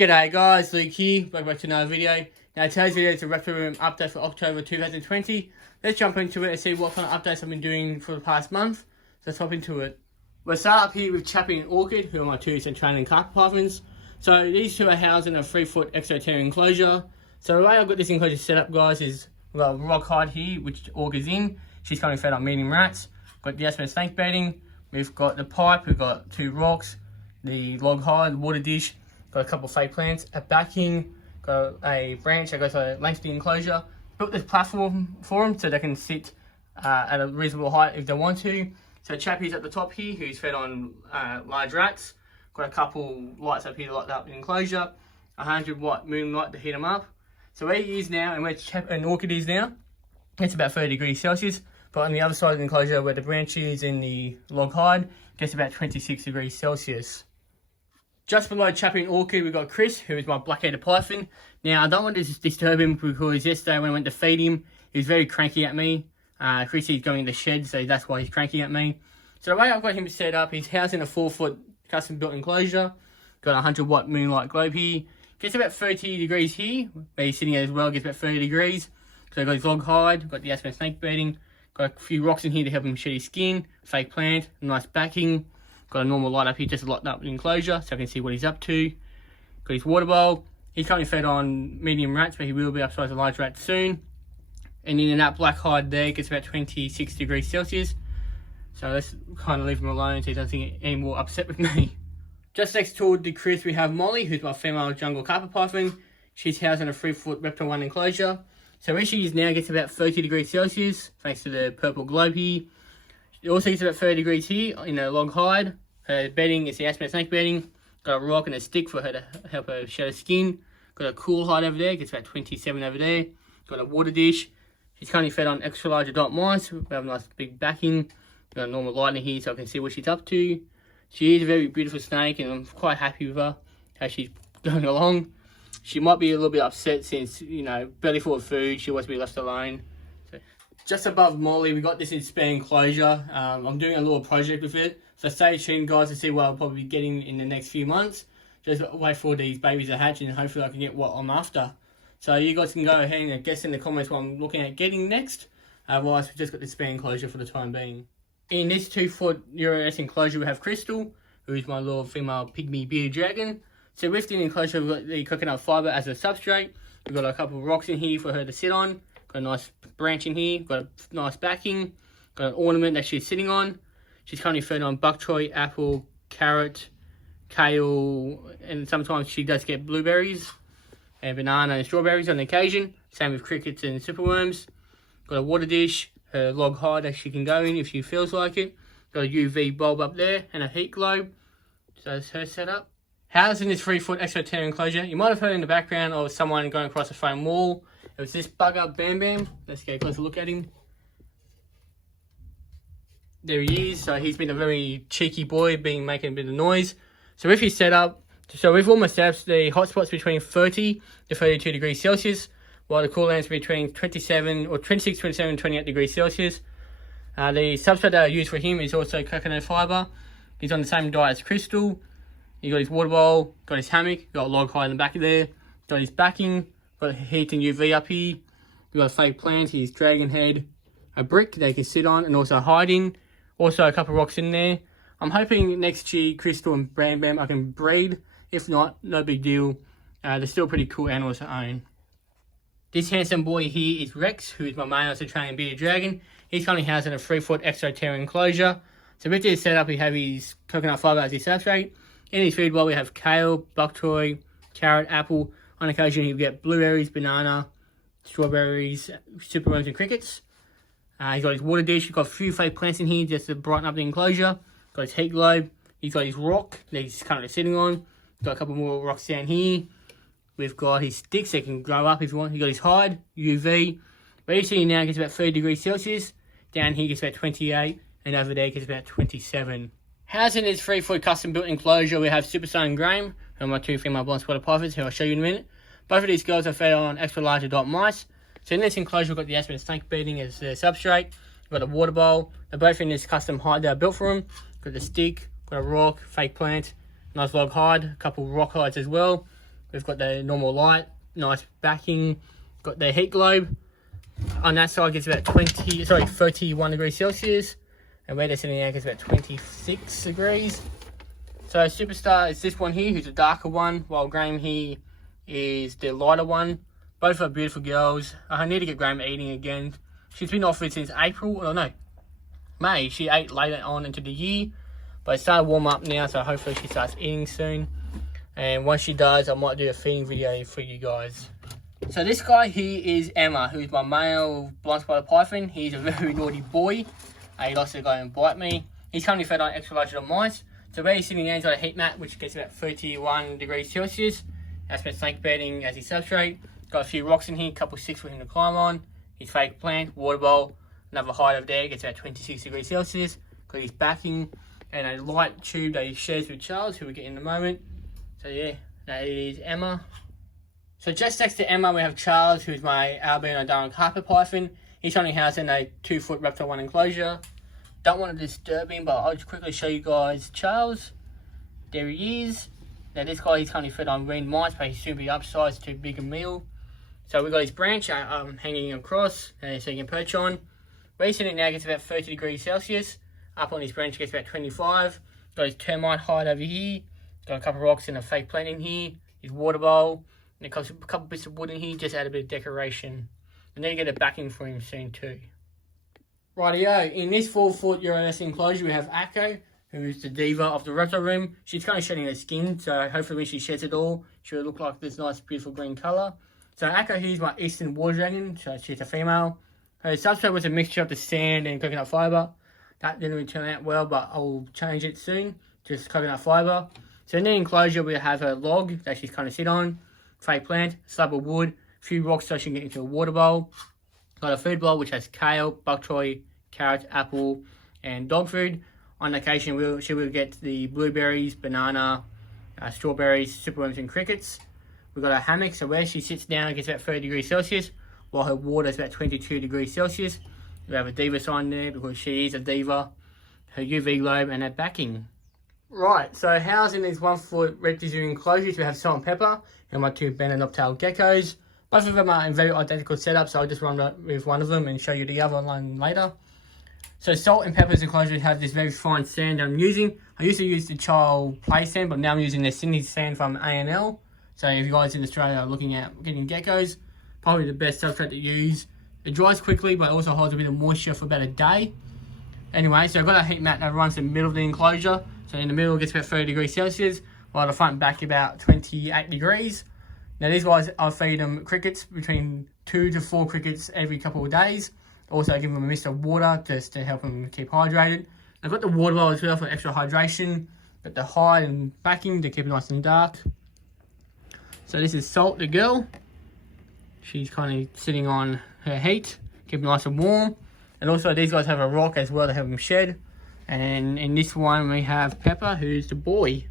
G'day guys, Luke here, welcome back to another video. Now today's video is a Reptile room update for October 2020. Let's jump into it and see what kind of updates I've been doing for the past month. So let's hop into it. We'll start up here with Chappie and Orchid, who are my two training carpet pythons. So these two are housed in a 3-foot exoteric enclosure. So the way I've got this enclosure set up, guys, is we've got a rock hide here, which Orchid's in. She's currently fed on medium rats. Got the aspen snake bedding. We've got the pipe, we've got two rocks, the log hide, water dish. Got a couple of fake plants, a backing, got a branch that goes to the length of the enclosure. Built this platform for them so they can sit at a reasonable height if they want to. So Chappie's at the top here, who's fed on large rats. Got a couple lights up here to light up the enclosure. 100-watt moonlight to heat them up. So where he is now and where an Orchid is now, it's about 30 degrees Celsius. But on the other side of the enclosure where the branch is in the log hide, gets about 26 degrees Celsius. Just below Chappie and Orchid, we've got Chris, who is my black-headed python. Now, I don't want to disturb him because yesterday when I went to feed him, he was very cranky at me. Chris is going in the shed, so that's why he's cranky at me. So the way I've got him set up, he's housed in a 4-foot custom-built enclosure. Got a 100-watt moonlight globe here. Gets about 30 degrees here, where he's sitting at as well, gets about 30 degrees. So I've got his log hide, got the aspen snake bedding, got a few rocks in here to help him shed his skin, fake plant, nice backing. Got a normal light up here just to light up the enclosure so I can see what he's up to. Got his water bowl. He's currently fed on medium rats, but he will be upsized to large rats soon. And in that black hide there, gets about 26 degrees Celsius. So let's kind of leave him alone so he doesn't get any more upset with me. Just next door to Chris, we have Molly, who's my female jungle carpet python. She's housed in a 3-foot Reptile 1 enclosure. So where she is now gets about 30 degrees Celsius, thanks to the purple globe here. It also gets about 30 degrees here in a log hide. Her bedding is the aspen snake bedding. Got a rock and a stick for her to help her shed her skin. Got a cool hide over there, gets about 27 over there. Got a water dish. She's currently fed on extra large adult mice. We have a nice big backing. Got a normal light in here so I can see what she's up to. She is a very beautiful snake and I'm quite happy with her, how she's going along. She might be a little bit upset since, you know, belly full of food, she wants to be left alone. Just above Molly, we got this in spare enclosure. I'm doing a little project with it. So stay tuned, guys, to see what I'll probably be getting in the next few months. Just wait for these babies to hatch and hopefully I can get what I'm after. So you guys can go ahead and guess in the comments what I'm looking at getting next. Otherwise, we've just got this spare enclosure for the time being. In this 2-foot Euro-S enclosure, we have Crystal, who is my little female pygmy bearded dragon. So with the enclosure, we've got the coconut fibre as a substrate. We've got a couple of rocks in here for her to sit on. Got a nice branch in here, got a nice backing, got an ornament that she's sitting on. She's currently fed on bok choy, apple, carrot, kale, and sometimes she does get blueberries and banana and strawberries on occasion. Same with crickets and superworms. Got a water dish, her log hide that she can go in if she feels like it. Got a UV bulb up there and a heat globe. So that's her setup. Housed in this 3-foot exoteric enclosure, you might have heard in the background of someone going across the front wall. It was this bugger, Bam Bam. Let's get a closer look at him. There he is. So he's been a very cheeky boy, making a bit of noise. So with his setup, so with all my setups, the hot spots between 30 to 32 degrees Celsius, while the cool lands between 26, 27, 28 degrees Celsius. The substrate that I use for him is also coconut fibre. He's on the same diet as Crystal. He got his water bowl, got his hammock, got a log hide in the back of there, got his backing, got heat and UV up here. We got a fake plant, his dragon head, a brick they can sit on and also hide in. Also a couple of rocks in there. I'm hoping next year Crystal and Bam Bam I can breed. If not, no big deal. They're still pretty cool animals to own. This handsome boy here is Rex, who is my male Australian bearded dragon. He's currently housed in a 3-foot exoteric enclosure. So with this setup, we have his coconut fibre as his substrate. In his food bowl, we have kale, bok choy, carrot, apple. On occasion, you get blueberries, banana, strawberries, superworms, and crickets. He's got his water dish. He's got a few fake plants in here just to brighten up the enclosure. Got his heat globe. He's got his rock that he's currently sitting on. Got a couple more rocks down here. We've got his sticks that can grow up if you want. He's got his hide, UV. Where you see now gets about 30 degrees Celsius. Down here gets about 28. And over there gets about 27. Housed in this 3-foot custom-built enclosure, we have Superstar and Graham, who are my two female blonde spotted pythons, who I'll show you in a minute. Both of these girls are fed on extra large adult mice. So in this enclosure, we've got the aspen snake bedding as the substrate. We've got a water bowl. They're both in this custom hide that I built for them. Got the stick, got a rock, fake plant, nice log hide, a couple rock hides as well. We've got the normal light, nice backing, got the heat globe. On that side gets about 31 degrees Celsius, and where they're sitting there gets about 26 degrees. So Superstar is this one here, who's a darker one, while Graham here is the lighter one. Both are beautiful girls. I need to get Graham eating again. She's been off it since April, or no, May. She ate later on into the year, but it's starting to warm up now, so hopefully she starts eating soon. And once she does, I might do a feeding video for you guys. So this guy here is Emma, who's my male blind spotted python. He's a very naughty boy. He likes to go and bite me. He's currently fed on extra large mice. So where he's sitting there, he's got a heat mat, which gets about 31 degrees Celsius. That's been snake bedding as his substrate. Got a few rocks in here, a couple of sticks for him to climb on. His fake plant, water bowl, another height over there, gets about 26 degrees Celsius. Got his backing, and a light tube that he shares with Charles, who we get in a moment. So yeah, that is Emma. So just next to Emma, we have Charles, who's my albino Darwin carpet python. He's only housed in a 2-foot Reptile 1 enclosure. Don't want to disturb him, but I'll just quickly show you guys Charles. There he is. Now this guy, he's currently fed on weaned mice, but he's soon be upsized to a bigger meal. So we've got his branch hanging across, so you can perch on. Where he's sitting now gets about 30 degrees Celsius. Up on his branch gets about 25. Got his termite hide over here. Got a couple of rocks and a fake plant in here. His water bowl. And a couple bits of wood in here, just add a bit of decoration. And then you get a backing for him soon too. Rightio, in this 4-foot Euronest enclosure we have Akko, who is the diva of the reptile room. She's kind of shedding her skin, so hopefully when she sheds it all, she'll look like this nice beautiful green colour. So Akko here is my Eastern Water Dragon, so she's a female. Her substrate was a mixture of the sand and coconut fibre. That didn't really turn out well, but I'll change it soon. Just coconut fibre. So in the enclosure we have her log that she's kind of sit on, fake plant, slab of wood, a few rocks so she can get into a water bowl. Got a food bowl which has kale, bok choy, carrot, apple, and dog food. On occasion, she will get the blueberries, banana, strawberries, superworms, and crickets. We've got a hammock, so where she sits down, it gets about 30 degrees Celsius, while her water is about 22 degrees Celsius. We have a diva sign there because she is a diva. Her UV globe and her backing. Right, so housing these 1-foot reptile enclosures, we have Salt and Pepper and my 2 Reptile geckos. Both of them are in very identical setups, so I'll just run with one of them and show you the other one later. So Salt and Pepper's enclosures have this very fine sand that I'm using. I used to use the child play sand, but now I'm using the Sydney sand from A&L. So if you guys in Australia are looking at getting geckos, probably the best substrate to use. It dries quickly, but it also holds a bit of moisture for about a day. Anyway, so I've got a heat mat that runs in the middle of the enclosure. So in the middle it gets about 30 degrees Celsius, while the front and back about 28 degrees. Now these guys, I feed them crickets, between 2 to 4 crickets every couple of days. Also give them a mist of water just to help them keep hydrated. I've got the water bowl as well for extra hydration. Got the hide and backing to keep it nice and dark. So this is Salt, the girl. She's kind of sitting on her heat, keep it nice and warm. And also these guys have a rock as well to help them shed. And in this one we have Pepper, who's the boy.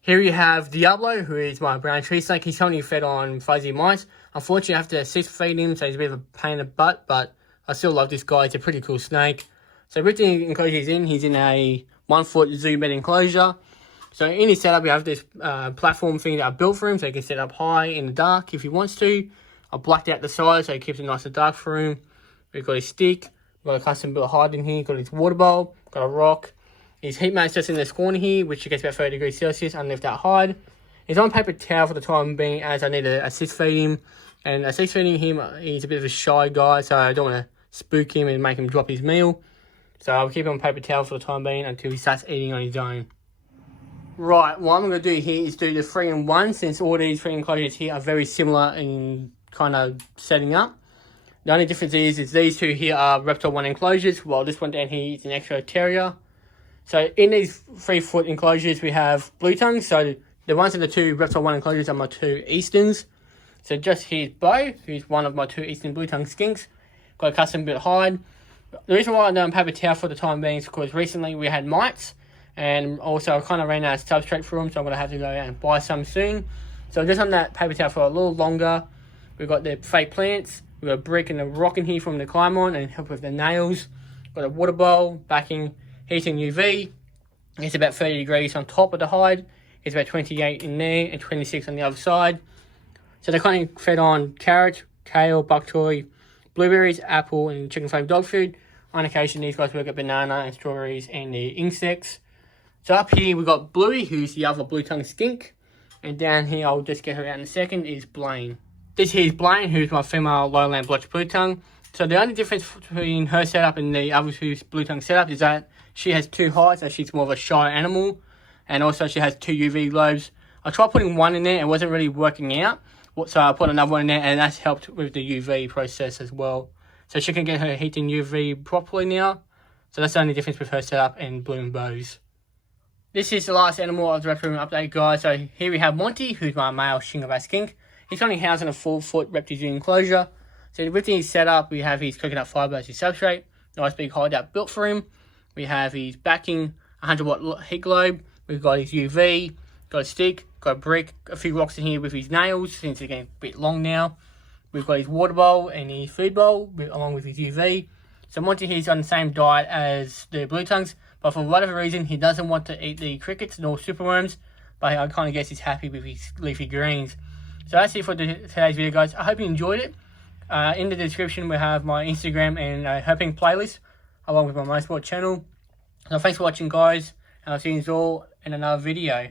Here you have Diablo, who is my brown tree snake. He's currently fed on fuzzy mice. Unfortunately, I have to assist feed him, so he's a bit of a pain in the butt, but I still love this guy. It's a pretty cool snake. So with the enclosure he's in a 1-foot zoo bed enclosure. So in his setup, we have this platform thing that I built for him, so he can set up high in the dark if he wants to. I blacked out the side, so he keeps it nice and dark for him. We've got his stick, we've got a custom built hide in here, got his water bowl, got a rock. His heat mat's just in this corner here, which gets about 30 degrees Celsius underneath that hide. He's on paper towel for the time being, as I need to assist feed him. And assist feeding him, he's a bit of a shy guy, so I don't want to spook him and make him drop his meal. So I'll keep him on paper towel for the time being until he starts eating on his own. Right, what I'm going to do here is do the 3-in-1, since all these 3 enclosures here are very similar in kind of setting up. The only difference is these 2 here are Reptile 1 enclosures, while this one down here is an extra terrier. So in these 3-foot enclosures we have blue tongues. So the ones in the 2 Reptile 1 enclosures are my 2 Easterns. So just here's Bo, who's one of my 2 Eastern blue tongue skinks. Got a custom built hide. The reason why I don't paper towel for the time being is because recently we had mites. And also I kind of ran out of substrate for them, so I'm going to have to go out and buy some soon. So just on that paper towel for a little longer. We've got the fake plants. We've got a brick and a rock in here from the climb on and help with the nails. Got a water bowl, backing, heating UV. It's about 30 degrees on top of the hide. It's about 28 in there and 26 on the other side. So they're kind of fed on carrot, kale, bok choy, blueberries, apple, and chicken flame dog food. On occasion, these guys will get banana and strawberries and the insects. So up here, we've got Bluey, who's the other blue-tongued skink. And down here, I'll just get her out in a second, is Blaine. This here is Blaine, who's my female Lowland blotched blue-tongue. So the only difference between her setup and the other who's blue-tongue setup is that she has 2 heights, so she's more of a shy animal. And also she has 2 UV globes. I tried putting one in there, it wasn't really working out. So I put another one in there, and that's helped with the UV process as well. So she can get her heat in UV properly now. So that's the only difference with her setup and Blue and Bows. This is the last animal of the Reptile update, guys. So here we have Monty, who's my male Shingabass skink. He's currently housed in a 4-foot Reptile enclosure. So with his setup, we have his coconut fibre as his substrate. Nice big hideout built for him. We have his backing 100-watt heat globe. We've got his UV, got a stick, got a brick, a few rocks in here with his nails, since they're getting a bit long now. We've got his water bowl and his food bowl, along with his UV. So Monty here's on the same diet as the blue tongues, but for whatever reason, he doesn't want to eat the crickets nor superworms, but I kind of guess he's happy with his leafy greens. So that's it for today's video, guys. I hope you enjoyed it. In the description, we have my Instagram and herping playlist, along with my MySport channel. So thanks for watching, guys, and I'll see you all in another video.